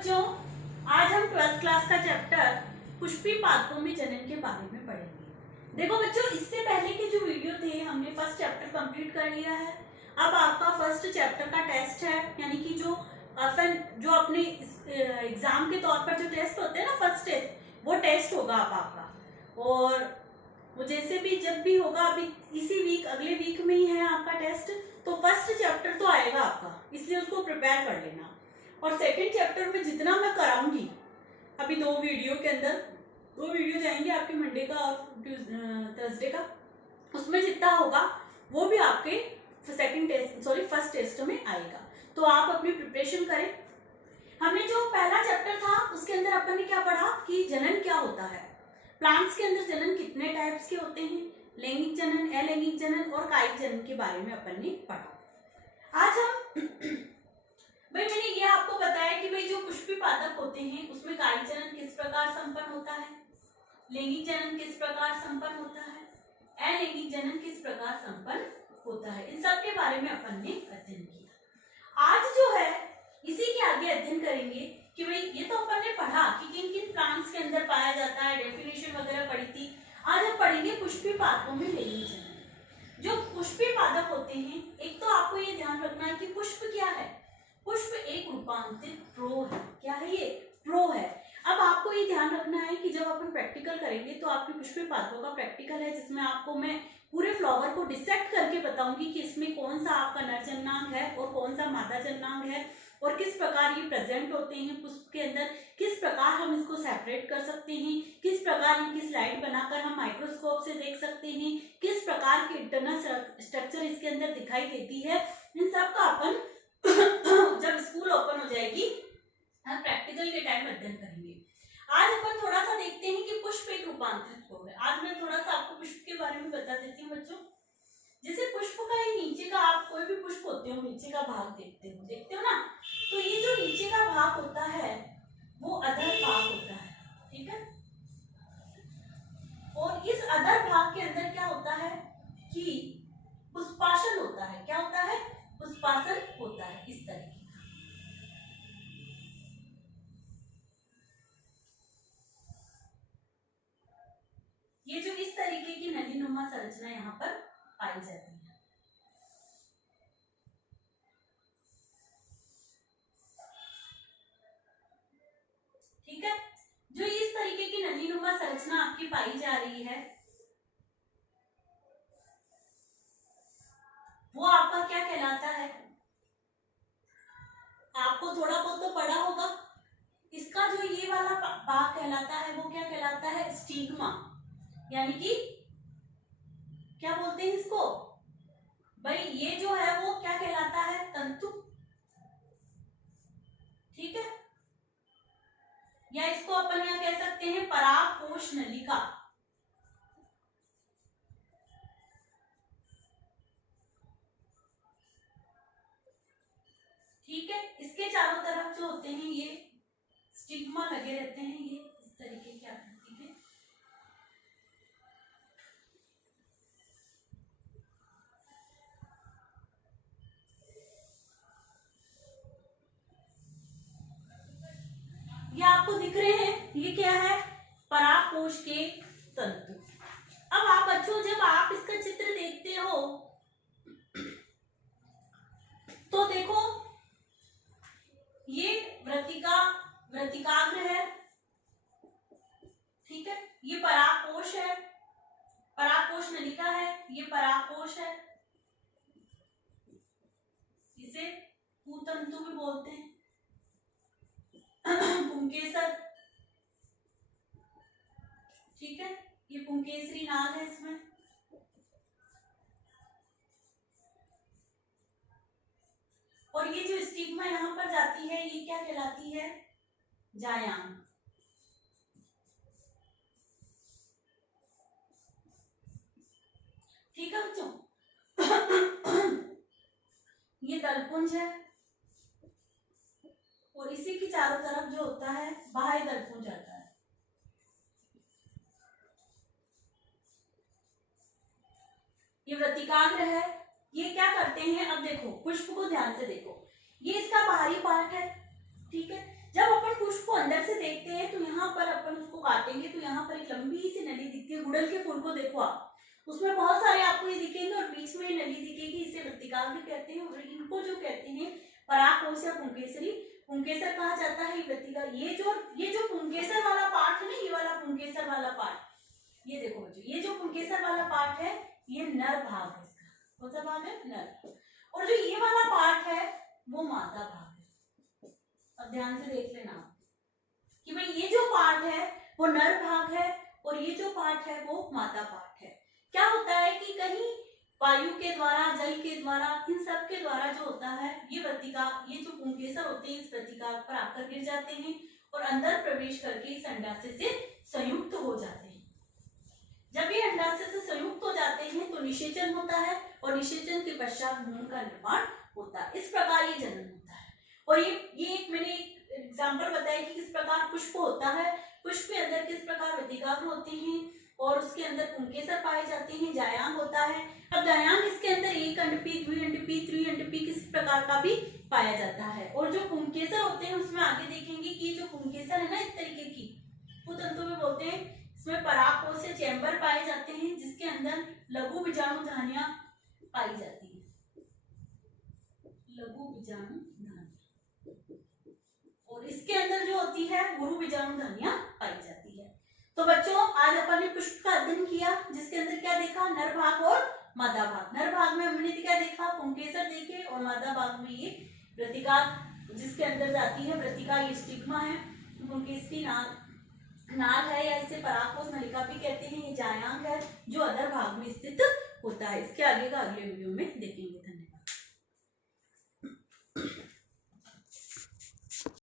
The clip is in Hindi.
बच्चों, आज हम 12th क्लास का चैप्टर पुष्पी पादपों में जनन के बारे में पढ़ेंगे। देखो बच्चों, इससे पहले के जो वीडियो थे हमने फर्स्ट चैप्टर कंप्लीट कर लिया है। अब आपका फर्स्ट चैप्टर का टेस्ट है, यानी कि जो अपने एग्जाम के तौर पर जो टेस्ट होते हैं ना, फर्स्ट टेस्ट, वो टेस्ट होगा अब आपका। और वो जैसे भी जब भी होगा, अभी इसी वीक अगले वीक में ही है आपका टेस्ट, तो फर्स्ट चैप्टर तो आएगा आपका, इसलिए उसको प्रिपेयर कर लेना। और सेकंड चैप्टर में जितना मैं कराऊंगी, अभी 2 वीडियो के अंदर 2 वीडियो जाएंगे आपके मंडे का और थर्सडे का, उसमें जितना होगा वो भी आपके फर्स्ट टेस्ट में आएगा। तो आप अपनी प्रिपरेशन करें। हमने जो पहला चैप्टर था उसके अंदर अपन ने क्या पढ़ा कि जनन क्या होता है, प्लांट्स के अंदर जनन कितने टाइप्स के होते हैं, लैंगिक जनन, अलैंगिक जनन और कायिक जनन के बारे में अपन ने पढ़ा। आज हम भाई मैंने ये आपको बताया कि भाई जो पुष्पी पादप होते हैं उसमें कायिक जनन किस प्रकार संपन्न होता है, लैंगिक जनन किस प्रकार संपन्न होता है, अलैंगिक जनन किस प्रकार संपन्न होता है, इन सब के बारे में अपन ने अध्ययन किया। आज जो है इसी के आगे अध्ययन करेंगे कि भाई ये तो अपन ने पढ़ा कि किन किन प्लांट्स के अंदर पाया जाता है, डेफिनेशन वगैरह पढ़ी थी। आज हम पढ़ेंगे पुष्पी पादपों में लैंगिक जनन। जो पुष्पी पादप होते हैं, एक तो आपको ये ध्यान रखना है कि पुष्प क्या है। पुष्प एक रूपांतरित प्रो है। क्या है ये? प्रो है। अब आपको ये ध्यान रखना है कि जब अपन प्रैक्टिकल करेंगे तो आपके पुष्पी पादपों का प्रैक्टिकल है, जिसमें आपको मैं पूरे फ्लावर को डिसेक्ट करके बताऊंगी कि इसमें कौन सा आपका नर जननांग है और कौन सा मादा जननांग है, और किस प्रकार ये प्रेजेंट होते हैं पुष्प के अंदर, किस प्रकार हम इसको सेपरेट कर सकते हैं, किस प्रकार इनकी स्लाइड बनाकर हम माइक्रोस्कोप से देख सकते हैं, किस प्रकार की इंटरनल स्ट्रक्चर इसके अंदर दिखाई देती है। इन सब का अपन जब स्कूल ओपन हो जाएगी हम प्रैक्टिकल के टाइम अध्ययन करेंगे। आज अपन थोड़ा सा देखते हैं कि पुष्प एक रूपांतरित प्रो है। आज मैं थोड़ा सा आपको पुष्प के बारे में बता देती हूँ बच्चों। जैसे पुष्प का ये नीचे का, आप कोई भी पुष्प होते हो नीचे का भाग देखते हो ना, तो ये जो नीचे का भाग होता है वो अधर भाग होता है, ठीक है। और इस अधर भाग के अंदर क्या होता है कि पुष्पासन होता है। क्या होता है? पुष्पासन होता है इस तरीके का। ये जो इस तरीके की नलीनुमा संरचना यहाँ पर पाई जाती है। ठीक है, जो इस तरीके की नलीनुमा संरचना आपकी पाई जा रही है वो आपका क्या कहलाता है? आपको थोड़ा बहुत तो पढ़ा होगा। इसका जो ये वाला भाग कहलाता है वो क्या कहलाता है? स्टिग्मा, यानी कि क्या बोलते हैं इसको भाई, ये जो है वो क्या कहलाता है? तंतु, ठीक है। या इसको अपन यहाँ कह सकते हैं परागकोश नलिका। ठीक है, इसके चारों तरफ जो होते हैं ये स्टिग्मा लगे रहते हैं, ये इस तरीके के आकृति के। ये आपको दिख रहे हैं, ये क्या है? परागकोश के तंतु। अब आप बच्चों जब आप इसका चित्र देखते हो तो देखो ये वृत्तिकाग्र है, ठीक है। ये परागकोश है, परागकोश नलिका है, ये परागकोश है, इसे पूतंतु भी बोलते हैं, पुंकेसर, ठीक है। ये पुंकेसरी नाल है इसमें। और ये जो स्टिग्मा यहाँ पर जाती है ये क्या कहलाती है? जायांग। ठीक है बच्चों। ये दलपुंज है और इसी की चारों तरफ जो होता है बाह्य दलपुंज आता है। ये वृत्तिकाग्र है। ये क्या करते हैं? अब देखो पुष्प को ध्यान से देखो, ये इसका बाहरी पार्ट है, ठीक है। जब अपन पुष्प को अंदर से देखते हैं तो यहाँ पर अपन उसको काटेंगे तो यहाँ पर एक लंबी सी नली दिखती है। गुड़हल के फूल को देखो आप, उसमें बहुत सारे आपको ये दिखेंगे और बीच में नली दिखेगी, इसे वृत्तिका भी कहते हैं। और इनको जो कहते हैं परागकोश या पुंकेसरी, पुंकेसर कहा जाता है वृत्तिका। ये जो पुंकेसर वाला पार्ट है ना, ये वाला पुंकेसर वाला पार्ट, ये देखो बच्चों, ये जो पुंकेसर वाला पार्ट है ये नर भाग है इसका। कौन सा भाग है? नर। और जो ये वाला पार्ट है वो मादा भाग है। अब ध्यान से देख लेना कि भाई ये जो पार्ट है वो नर भाग है और ये जो पार्ट है वो मादा पार्ट है। क्या होता है कि कहीं वायु के द्वारा, जल के द्वारा, इन सब के द्वारा जो होता है ये वृत्तिका, ये जो पुंकेसर होते हैं इस वृत्तिका पर आकर गिर जाते हैं और अंदर प्रवेश करके इस अंडाशय से संयुक्त हो जाते हैं। जब ये अंडाशय से संयुक्त हो जाते हैं तो निषेचन होता है और निषेचन के पश्चात भ्रूण का निर्माण होता है। इस प्रकार ये जन्म होता है। और ये एक मैंने एग्जाम्पल बताया कि किस प्रकार पुष्प होता है, पुष्प के अंदर किस प्रकार वृत्तिकाग्र होते हैं और उसके अंदर पुंकेसर पाए जाते हैं, जायांग होता है। अब जायांग इसके अंदर एक अंडपी, द्विअंडपी, त्रिअंडपी किसी प्रकार का भी पाया जाता है। और जो पुंकेसर होते हैं उसमें आगे देखेंगे कि जो पुंकेसर है ना इस तरीके की तंतु में बोलते हैं, इसमें परागकोश से चैम्बर पाए जाते हैं जिसके अंदर लघु बीजाणु धानियां पाई जाती है। लघु बीजाणु धानियां, और इसके अंदर जो होती है गुरु बीजाणु धानियां पाई जाती है। तो बच्चों आज अपन ने पुष्प का अध्ययन किया जिसके अंदर क्या देखा? नर भाग और मादा भाग। नर भाग में हमने क्या देखा? पुंकेसर देखे और मादा भाग में ये वृत्तिका जिसके अंदर जाती है वृत्तिका, ये स्टिग्मा है, पुंकेसरी नाल है या इसे परागकोश नलिका भी कहते हैं। ये जायांग है जो अधर भाग में स्थित होता है। इसके आगे का अगले वीडियो में देखेंगे।